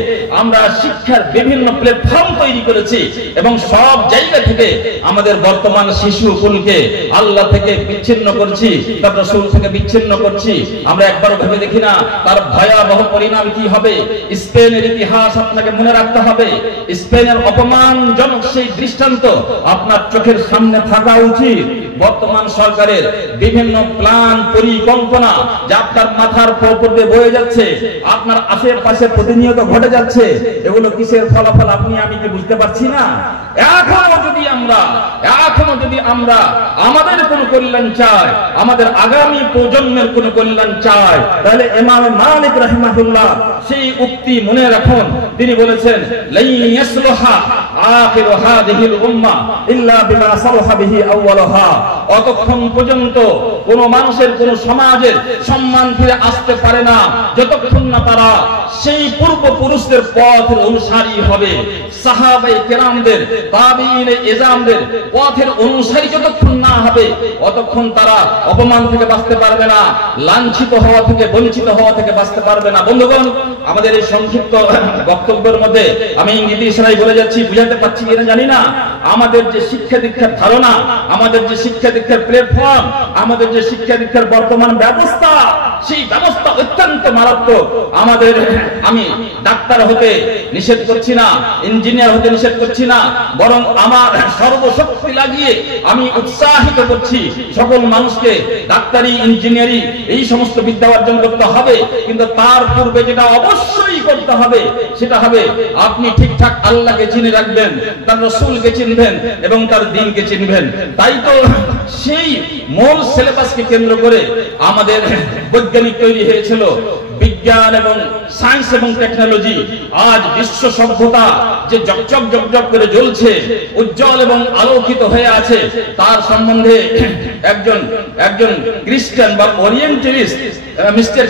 আমরা শিক্ষার বিভিন্ন প্ল্যাটফর্ম তৈরি করেছি এবং সব জায়গা থেকে আমাদের বর্তমান শিশুকুলকে আল্লাহ থেকে বিচ্ছিন্ন করছি, তার রাসূল থেকে বিচ্ছিন্ন করছি। আমরা একবারও ভেবে দেখি না তার ভয়াবহ পরিণাম কি হবে। স্পেনের ইতিহাস আপনাকে মনে রাখতে হবে। স্পেনের অপমানজনক সেই দৃষ্টান্ত আপনার চোখের সামনে থাকা উচিত। বর্তমান সরকারের বিভিন্ন প্ল্যান পরিকল্পনা যা আপনার মাথার উপর দিয়ে বয়ে যাচ্ছে, আপনার আশেপাশে প্রতিনিয়ত ঘটে যাচ্ছে, এগুলো কিসের ফলাফল আপনি আমি কি বুঝতে পারছি না? এখনো যদি আমরা আমাদের কোন কল্যাণ চাই, আমাদের আগামী প্রজন্মের কোন কল্যাণ চাই, তাহলে ইমাম মালিক রাহিমাহুল্লাহ সেই উক্তি মনে রাখুন। তিনি বলেছেন, লাই ইয়াসলুহা আখিরু হাযিহিল উম্মাহ ইল্লা বিমা সালাহা বিহি আউয়ালুহা। অতক্ষণ পর্যন্ত কোন মানুষের কোন সমাজের সম্মান ফিরে আসতে পারে না যতক্ষণ না তারা সেই পূর্বপুরুষদের পথের অনুসারী হবে। সাহাবায়ে কেরামদের, তাবিঈনে ইজামদের পথের অনুসারী যতক্ষণ না হবে অতক্ষণ তারা অপমান থেকে বাঁচতে পারবে না, লাঞ্ছিত হওয়া থেকে, বঞ্চিত হওয়া থেকে বাঁচতে পারবে না। বন্ধুগণ, আমাদের এই সংক্ষিপ্ত বক্তব্যের মধ্যে আমি ইংরেজি ইশারায় বলে যাচ্ছি, বুঝাতে পারছি কিনা জানি না। আমাদের যে শিক্ষা দীক্ষার ধারণা, আমাদের যে শিক্ষা দীক্ষার প্ল্যাটফর্ম, আমাদের যে শিক্ষা দীক্ষার বর্তমান ব্যবস্থা, সেই ব্যবস্থা অত্যন্ত মারাত্মক। আমি ডাক্তার হতে নিষেধ করছি না, ইঞ্জিনিয়ার হতে নিষেধ করছি না, বরং আমার সর্বশক্তি লাগিয়ে আমি উৎসাহিত করছি সকল মানুষকে ডাক্তারি, ইঞ্জিনিয়ারিং এই সমস্ত বিদ্যা অর্জন করতে হবে। কিন্তু তার পূর্বে যেটা অবশ্যই করতে হবে সেটা হবে আপনি ঠিকঠাক আল্লাহকে চিনে রাখবেন, তার রাসূলকে চিনবেন এবং তার দ্বীনকে চিনবেন। তাই তো সেই মূল সিলেবাসকে কেন্দ্র করে আমাদের বৈজ্ঞানিক তৈরি হয়েছিল। বিজ্ঞান এবং সায়েন্স এবং টেকনোলজি, আজ বিশ্ব সভ্যতা যে জকজক জকজক করে জ্বলছে, উজ্জ্বল এবং আলোকিত হয়ে আছে, তার সম্বন্ধে একজন খ্রিস্টান বা ওরিয়েন্টালিস্ট মিস্টার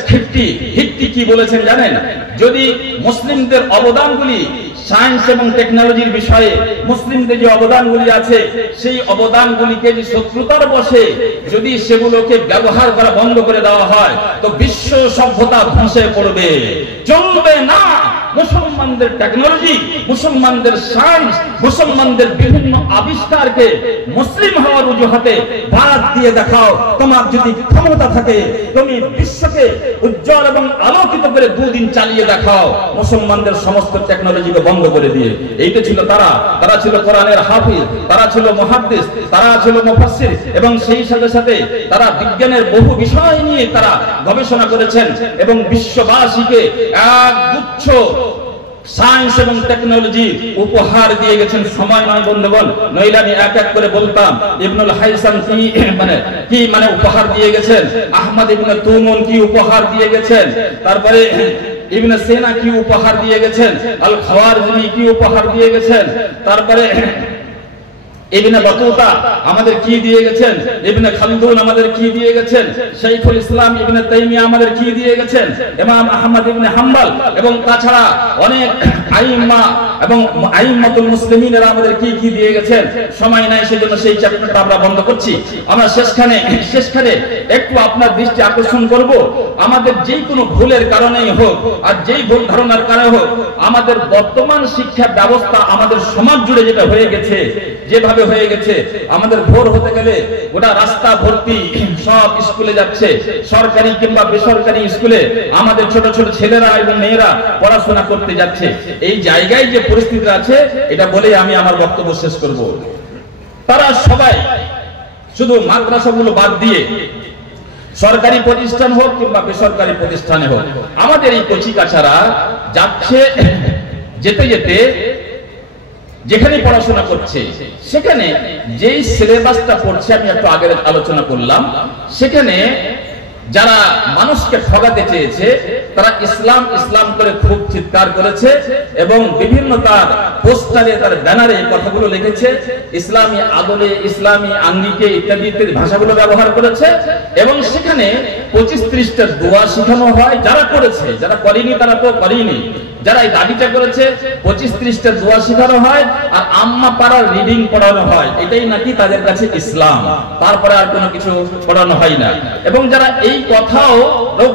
হিট্টি কি বলেছেন জানেন? যদি মুসলিমদের অবদানগুলি সায়েন্স এবং টেকনোলজির বিষয়ে মুসলিমদের যে অবদানগুলি আছে, সেই অবদানগুলিকে যে শত্রুতার বশে যদি সেগুলোকে ব্যবহার করা বন্ধ করে দেওয়া হয়, তো বিশ্ব সভ্যতা ধ্বংসে পড়বে, চলবে না। মুসলমানদের টেকনোলজি, মুসলমানদের সায়েন্স, মুসলমানদের বিভিন্ন আবিষ্কারকে মুসলিম হওয়ার অজুহাতে বাদ দিয়ে দেখাও। তোমার যদি ক্ষমতা থাকে, তুমি বিশ্বকে উজ্জ্বল এবং আলোকিত করে দুদিন চালিয়ে দেখাও মুসলমানদের সমস্ত টেকনোলজিকে বন্ধ করে দিয়ে। এইটা ছিল তারা ছিল কোরআনের হাফিজ, তারা ছিল মুহাদ্দিস, তারা ছিল মুফাসসির, এবং সেই সাথে সাথে তারা বিজ্ঞানের বহু বিষয় নিয়ে তারা গবেষণা করেছেন এবং বিশ্ববাসীকে এক গুচ্ছ সায়েন্স এবং টেকনোলজি উপহার দিয়ে গেছেন। সময় নয় বন্ধুগণ, নইলে আমি এক এক করে বলতাম। ইবনুল হাইসাম কি মানে উপহার দিয়ে গেছেন, আহমদ ইবনে তুমুন কি উপহার দিয়ে গেছেন, তারপরে ইবনে সিনা কি উপহার দিয়ে গেছেন, আল খাওয়ারিজি কি উপহার দিয়ে গেছেন, তারপরে ইবনে বতুতা আমাদের কি দিয়ে গেছেন, ইবনে খালদুন আমাদের কি দিয়ে গেছেন, শাইখুল ইসলাম ইবনে তাইমিয়া আমাদের কি দিয়ে গেছেন, ইমাম আহমদ ইবনে হাম্বল, এবং তাছাড়া অনেক আইম্মা এবং আইম্মাতুল মুসলিমিনরা আমাদের কি কি দিয়ে গেছেন। সময় নাই, সেজন্য সেই চ্যাপ্টারটা আমরা বন্ধ করছি। আমরা শেষখানে একটু আপনার দৃষ্টি আকর্ষণ করব। আমাদের যেই কোনো ভুলের কারণেই হোক আর যেই ভুল ধারণার কারণে হোক, আমাদের বর্তমান শিক্ষা ব্যবস্থা আমাদের সমাজ জুড়ে যেটা হয়ে গেছে, যেভাবে হয়ে গেছে, আমাদের ভোর হতে গেলে গোটা রাস্তা ভর্তি সব স্কুলে যাচ্ছে, সরকারি কিংবা বেসরকারি স্কুলে আমাদের ছোট ছোট ছেলেরা এবং মেয়েরা পড়াশোনা করতে যাচ্ছে। এই জায়গায় যে পরিস্থিতি আছে, এটা বলে আমি আমার বক্তব্য শেষ করব। তারা সবাই শুধু মাদ্রাসাগুলো বাদ দিয়ে সরকারি প্রতিষ্ঠান হোক কিংবা বেসরকারি প্রতিষ্ঠানে হোক, আমাদের এই কচিকাচারা যাচ্ছে, যেতে যেতে যেখানে পড়াশোনা করছে সেখানে যেই সিলেবাসটা পড়ছে, আমি একটু আগে আলোচনা করলাম, সেখানে যারা মানুষকে ঠকাতে চেয়েছে তারা ইসলাম ইসলাম করে খুব চিৎকার করেছে এবং বিভিন্ন তার পোস্টারে, তার ব্যানারে কথাগুলো লিখেছে, ইসলামী আদলে, ইসলামী আঙ্গিকে ইত্যাদি ইত্যাদি ভাষাগুলো ব্যবহার করেছে। এবং সেখানে 25-30টা দোয়া শেখানো হয়। যারা করেছে, যারা করেনি তারা তো করেনি, যারা এই দাবিটা করেছে 25-30টা দোয়া শেখানো হয় আর আম্মা পাড়ার রিডিং পড়ানো হয়। এটাই নাকি তাদের কাছে ইসলাম, তারপরে আর কোনো কিছু পড়ানো হয় না। এবং যারা এই কথাও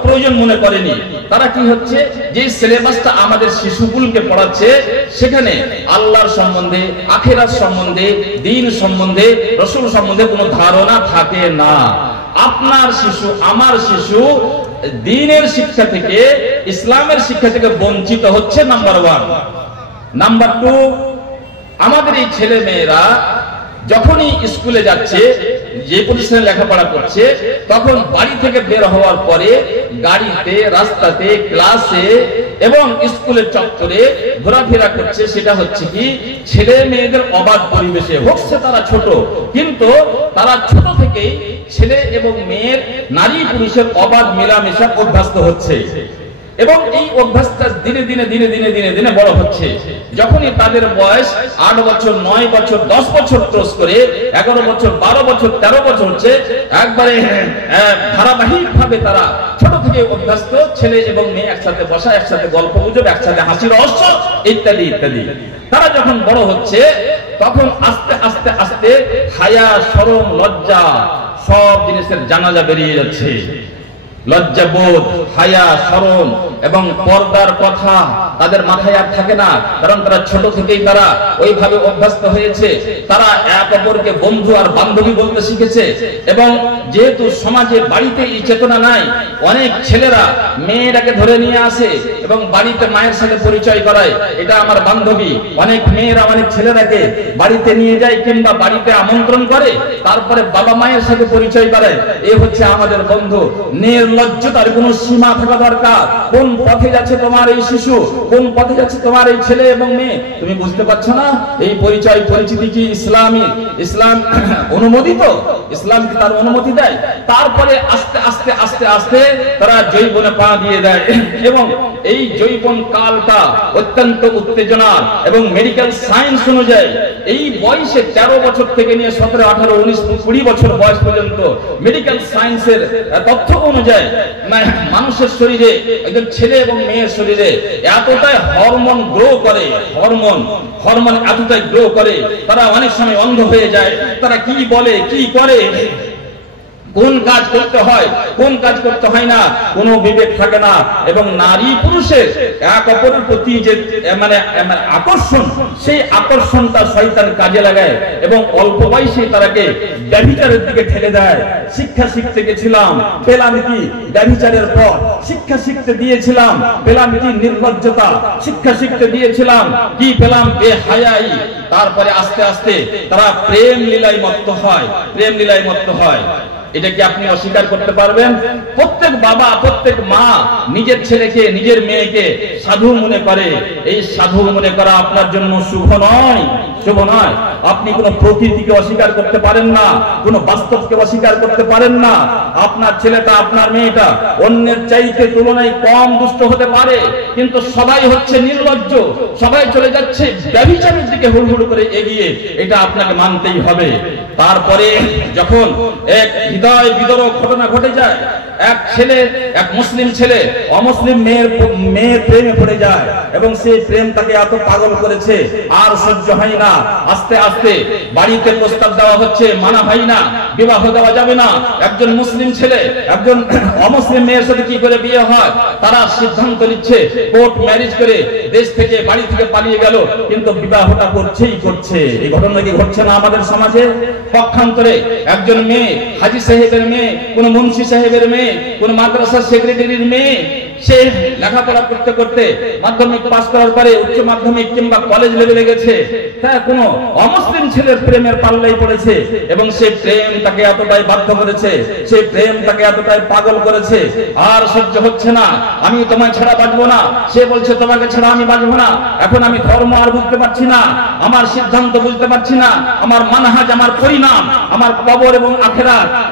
প্রয়োজন মনে করেনি, তারা কি হচ্ছে, যে সিলেবাসটা আমাদের শিশুকুলকে পড়াচ্ছে সেখানে আল্লাহর সম্বন্ধে, আখিরাত সম্বন্ধে, দ্বীন সম্বন্ধে, রাসূল সম্বন্ধে কোনো ধারণা থাকে না। আপনার শিশু, আমার শিশু দ্বীনের শিক্ষা থেকে, ইসলামের শিক্ষা থেকে বঞ্চিত হচ্ছে, নাম্বার 1। নাম্বার 2, আমাদের এই ছেলে মেয়েরা যখনই স্কুলে যাচ্ছে, যে প্রতিষ্ঠানে লেখাপড়া করছে, তখন বাড়ি থেকে বের হওয়ার পরে গাড়িতে, রাস্তাতে, ক্লাসে এবং স্কুলের চত্বরে ঘোরাফেরা করছে। সেটা হচ্ছে কি, ছেলে মেয়েদের অবাধ পরিবেশে হচ্ছে। তারা ছোট, কিন্তু তারা ছোট থেকেই ছেলে এবং মেয়ের, নারী পুরুষের অবাধ মেলামেশা অভ্যস্ত হচ্ছে এবং এই অভ্যাসটা দিনে দিনে দিনে দিনে দিনে দিনে বড় হচ্ছে। যখনই তাদের বয়স 8 বছর, 9 বছর, 10 বছর ক্রস করে 11 বছর, 12 বছর, 13 বছর হচ্ছে, একবারে ধারাবাহিক ভাবে তারা ছোট থেকে অভ্যস্ত। ছেলে এবং মেয়ে একসাথে বসা, একসাথে গল্প গুজব, একসাথে হাসি রহস্য ইত্যাদি ইত্যাদি। তারা যখন বড় হচ্ছে তখন আস্তে আস্তে আস্তে হায়া, শরম, লজ্জা সব জিনিসের জানাজা বেরিয়ে যাচ্ছে। লজ্জাবোধ, হায়া, শরম এবং পর্দার কথা তাদের মাথায় আর থাকে না, কারণ তারা ছোট থেকেই তারা ওইভাবে অভ্যস্ত হয়েছে। তারা এক অপরকে বন্ধু আর বান্ধবী বলতে শিখেছে। এবং যেহেতু সমাজে, বাড়িতে এই চেতনা নাই, অনেক ছেলেরা মেয়েরাকে ধরে নিয়ে আসে এবং বাড়িতে মায়ের সাথে পরিচয় করায়, এটা আমার বান্ধবী। অনেক মেয়েরা অনেক ছেলেরাকে বাড়িতে নিয়ে যায় কিংবা বাড়িতে আমন্ত্রণ করে, তারপরে বাবা মায়ের সাথে পরিচয় করায়, এ হচ্ছে আমাদের বন্ধু। নির্লজ্জতার কোনো সীমা থাকা দরকার। কোন পথে যাচ্ছে তোমার এই শিশু, কোন পথে যাচ্ছে তোমার এই ছেলে এবং মেয়ে, তুমি বুঝতে পারছো না এই পরিচয় পরিচিতি কি ইসলামী, ইসলাম অনুমোদিত, ইসলাম কি তার অনুমতি দেয়? তারপরে আস্তে আস্তে আস্তে আস্তে তারা জৈবনে পা দিয়ে দেয় এবং এই জৈবন কালটা অত্যন্ত উত্তেজনার এবং মেডিকেল সায়েন্স অনুযায়ী এই বয়সে 13 বছর থেকে নিয়ে 17, 18, 19, 20 বছর বয়স পর্যন্ত মেডিকেল সায়েন্সের তথ্য অনুযায়ী মানুষের শরীরে, একজন ছেলে এবং মেয়ের শরীরে এতটাই হরমোন গ্রো করে, হরমোন এতটাই গ্রো করে, তারা অনেক সময় অন্ধ হয়ে যায়। তারা কি বলে কি করে, কোন কাজ করতে হয় কোন কাজ করতে হয় না, কোনো বিবেক থাকে না। এবং নারী পুরুষের এক অপরের প্রতি যে মানে আকর্ষণ, সেই আকর্ষণটা শয়তান কাজে লাগায় এবং অল্প বয়সে তারাকে ব্যভিচারের দিকে ঠেলে দেয়। শিক্ষা শিখতে গেছিলাম, পেলাম কি ব্যভিচারের পর, শিক্ষা শিখতে দিয়েছিলাম, পেলাম কি নির্লজ্জতা, শিক্ষা শিখতে দিয়েছিলাম, কি পেলাম বেহায়াই। তারপরে আস্তে আস্তে তারা প্রেম লীলায় মত্ত হয়, প্রেম লীলায় মত্ত হয়। এটা কি আপনি অস্বীকার করতে পারবেন? প্রত্যেক বাবা, প্রত্যেক মা নিজের ছেলেকে, নিজের মেয়েকে সাধু মনে করে। এই সাধু মনে করা আপনার জন্য শুভ নয়, শুভ নয়। আপনি কোন প্রকৃতিকে অস্বীকার করতে পারেন না, কোন বাস্তবকে অস্বীকার করতে পারেন না। আপনার ছেলেটা, আপনার মেয়েটা অন্যের চাইতে তুলনায় কম দুষ্ট হতে পারে, কিন্তু সবাই হচ্ছে নির্লজ্জ, সবাই চলে যাচ্ছে ব্যভিচারের দিকে হুড়হুড় করে এগিয়ে, এটা আপনাকে মানতেই হবে। তারপরে যখন এক হৃদয় বিদরক ঘটনা ঘটে যায়, এক ছেলে, এক মুসলিম ছেলে অমুসলিম মেয়ের প্রেমে পড়ে যায় এবং সেই প্রেম তাকে এত পাগল করেছে আর সহ্য হয় না। আস্তে আস্তে বাড়িতে প্রস্তাব দেওয়া হচ্ছে, মানা হয় না, বিবাহ দেওয়া যাবে না। একজন মুসলিম ছেলে একজন অমুসলিম মেয়ের সাথে কি করে বিয়ে হয়, তারা সিদ্ধান্ত নিচ্ছে, কোর্ট ম্যারেজ করে দেশ থেকে, বাড়ি থেকে পালিয়ে গেল, কিন্তু বিবাহটা করছেই করছে। এই ঘটনা কি ঘটছে না আমাদের সমাজে? পক্ষান্তরে একজন মেয়ে, হাজী সাহেবের মেয়ে, কোন মুন্সি সাহেবের মেয়ে, কোন মাদ্রাসা সেক্রেটারির মেয়ে, সে লেখাপড়া করতে করতে মাধ্যমিক পাস করার পরে উচ্চ মাধ্যমিক কিংবা কলেজ লেভেলে গেছে, তা কোনো অমুসলিম ছেলের প্রেমের পাল্লাই পড়েছে এবং সেই প্রেম তাকে এতটাই বাধ্য করেছে, সেই প্রেম তাকে এতটাই পাগল করেছে, আর সহ্য হচ্ছে না, আমি তোমায় ছাড়া বাঁচবো না। সে বলছে তোমাকে ছাড়া আমি বাঁচবো না। এখন আমি ধর্ম আর বুঝতে পারছি না, আমার সিদ্ধান্ত বুঝতে পারছি না, আমার মানহাজ, আমার পরিণাম, আমার কবর এবং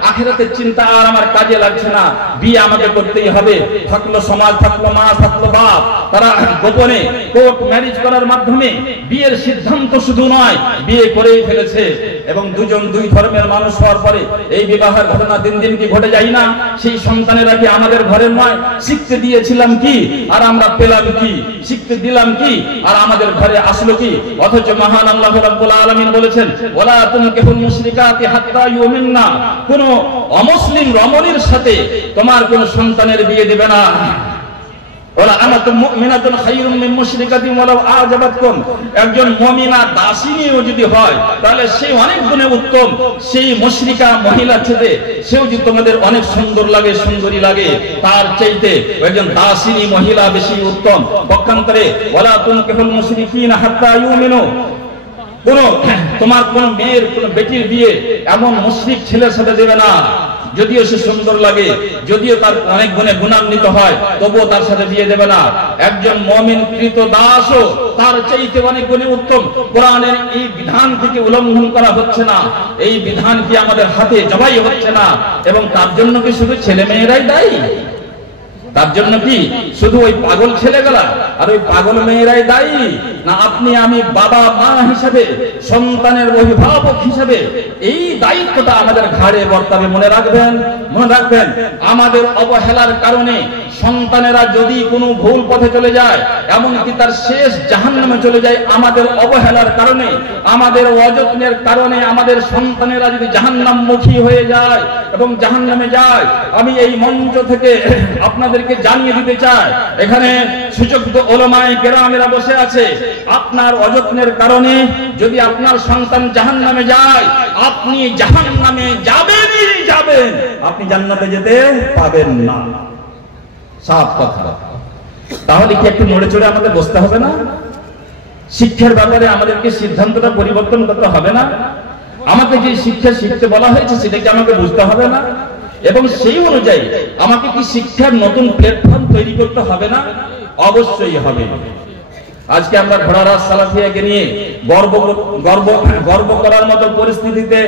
আখিরাতের চিন্তা আর আমার কাজে লাগছে না। বিয়ে আমাকে করতেই হবে, থাকলো সমাজ, থাকলো মা, থাকলো বাপ, তারা গোপনে কোর্ট ম্যারেজ করার মাধ্যমে বিয়ের সিদ্ধান্ত শুধু নয়, বিয়ে করেই ফেলেছে। এবং দুজন দুই ধর্মের মানুষ হওয়ার পরে এই বিবাহের ঘটনা দিন দিন কি ঘটে যায় না? সেই সন্তানেরা কি আমাদের ঘরের নয়? শিখতে দিয়েছিলাম কি আর আমরা পেলাম কি? শিখতে দিলাম কি আর আমাদের ঘরে আসলো কি? অথচ মহান আল্লাহ রাব্বুল আলামিন বলেছেন, ওয়ালা তুনকিহুল মুশরিকাতি হাত্তা ইউমিননা, কোন অমুসলিম রমণীর সাথে তোমার কোন সন্তানের বিয়ে দেবে না। ওয়ালা আমাতুম মুমিনাতুন খায়রুম মিন মুশরিকাতিন ওয়ালাউ আ'জাবাতকুম, একজন মুমিনা দাসিনীও যদি হয় তাহলে সে অনেক গুণে উত্তম সেই মুশরিকা মহিলা থেকে, সেও যদি তোমাদের অনেক সুন্দর লাগে, সুন্দরী লাগে, তার চাইতে একজন দাসিনী মহিলা বেশি উত্তম। পক্ষান্তরে ওয়ালা তুনকিহুল মুশরিকিনা হাত্তা ইউমিনু, তোমার কোন মেয়ের, কোন বেটির বিয়ে এমন মুশরিক ছেলের সাথে দেবে না, যদিও সে সুন্দর লাগে, যদিও তার অনেক গুণে গুণান্বিত হয়, তবুও তার সাথে বিয়ে দেবে না। একজন মুমিন কৃত দাসও তার চাইতে অনেক গুণে উত্তম। কোরআনের এই বিধান থেকে উল্লঙ্ঘন করা হচ্ছে না, এই বিধান কি আমাদের হাতে জবাই হচ্ছে না? এবং তার জন্য কি শুধু ছেলে মেয়েরাই দায়ী? তার জন্য কি শুধু ওই পাগল ছেলেগুলা আর ওই পাগল মেয়েরাই দায়ী? না, আপনি আমি বাবা মা হিসেবে, সন্তানের অভিভাবক হিসেবে এই দায়িত্বটা আমাদের ঘাড়ে বর্তাবে। মনে রাখবেন, মনে রাখবেন, আমাদের অবহেলার কারণে সন্তানেরা যদি কোনো ভুল পথে চলে যায়, এমনকি তার শেষ জাহান্নামে চলে যায়, আমাদের অবহেলার কারণে, আমাদের অযত্নের কারণে আমাদের সন্তানেরা যদি জাহান্নামমুখী হয়ে যায় এবং জাহান্নামে যায়, আমি এই মঞ্চ থেকে আপনাদেরকে জানিয়ে দিতে চাই, এখানে সুযোগ্য উলামায়ে কেরামেরা বসে আছে, আপনার অযত্নের কারণে যদি আপনার সন্তান জাহান্নামে যায়, আপনি জাহান্নামে যাবেনই যাবেন, আপনি জান্নাতে যেতে পাবেন না। সাফ কথা। তাহলে কি একটু নড়ে চড়ে আমাদের বসতে হবে না? শিক্ষার ব্যাপারে আমাদেরকে সিদ্ধান্তটা পরিবর্তন করতে হবে না? আমাকে যে শিক্ষা শিখতে বলা হয়েছে সেটা কি আমাকে বুঝতে হবে না? এবং সেই অনুযায়ী আমাকে কি শিক্ষার নতুন প্ল্যাটফর্ম তৈরি করতে হবে না? অবশ্যই হবে। আজকে আমরা ঘোড়ারাস সালাফিয়াকে নিয়ে গর্ব করার মতো পরিস্থিতিতে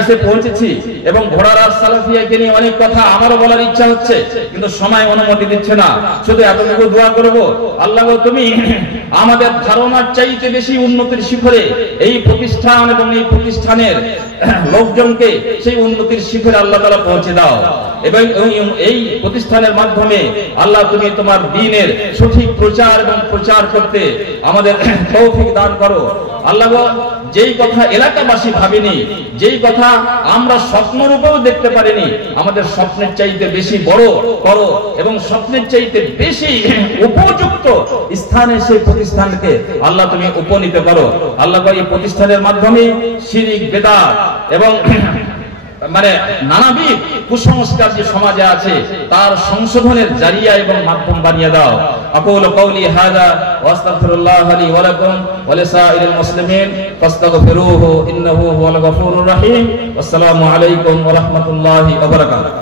এসে পৌঁছেছি এবং ঘোড়ারাস সালাফিয়াকে নিয়ে অনেক কথা আমারও বলার ইচ্ছা হচ্ছে, কিন্তু সময় অনুমতি দিচ্ছে না। শুধু এতটুকু দোয়া করব, আল্লাহ তুমি আমাদের ধারণার চাইতে বেশি উন্নতির শিখরে এই প্রতিষ্ঠান এবং এই প্রতিষ্ঠানের লোকজনকে সেই উন্নতির শিখরে আল্লাহ তাআলা পৌঁছে দাও এবং এই প্রতিষ্ঠানের মাধ্যমে আল্লাহ তুমি তোমার দ্বীনের সঠিক প্রচার এবং প্রচার করতে আমাদের তৌফিক দান করো। আল্লাহ যেই কথা এলাকাবাসী ভাবেনি, যেই কথা আমরা স্বপ্নরূপেও দেখতে পারিনি, আমাদের স্বপ্নের চাইতে বেশি বড় করো এবং স্বপ্নের চাইতে বেশি উপযুক্ত স্থানে সেই প্রতিষ্ঠানকে আল্লাহ তুমি উপনীত করো। আল্লাহ এই প্রতিষ্ঠানের মাধ্যমে শিরক বিদআত এবং মানে নানাবিধ কুসংস্কার যে সমাজে আছে তার সংশোধনের জারিয়া এবং মাধ্যম বানিয়ে দাও। আকুলু কওলি হাযা ওয়া আস্তাগফিরুল্লাহ লি ওয়া লাকুম ওয়া লিসাইরিল মুসলিমিন ফাস্তাগফিরুহু ইন্নাহু হুয়াল গফুরুর রহিম। আসসালামু আলাইকুম ওয়া রাহমাতুল্লাহি ওয়া বারাকাতুহু।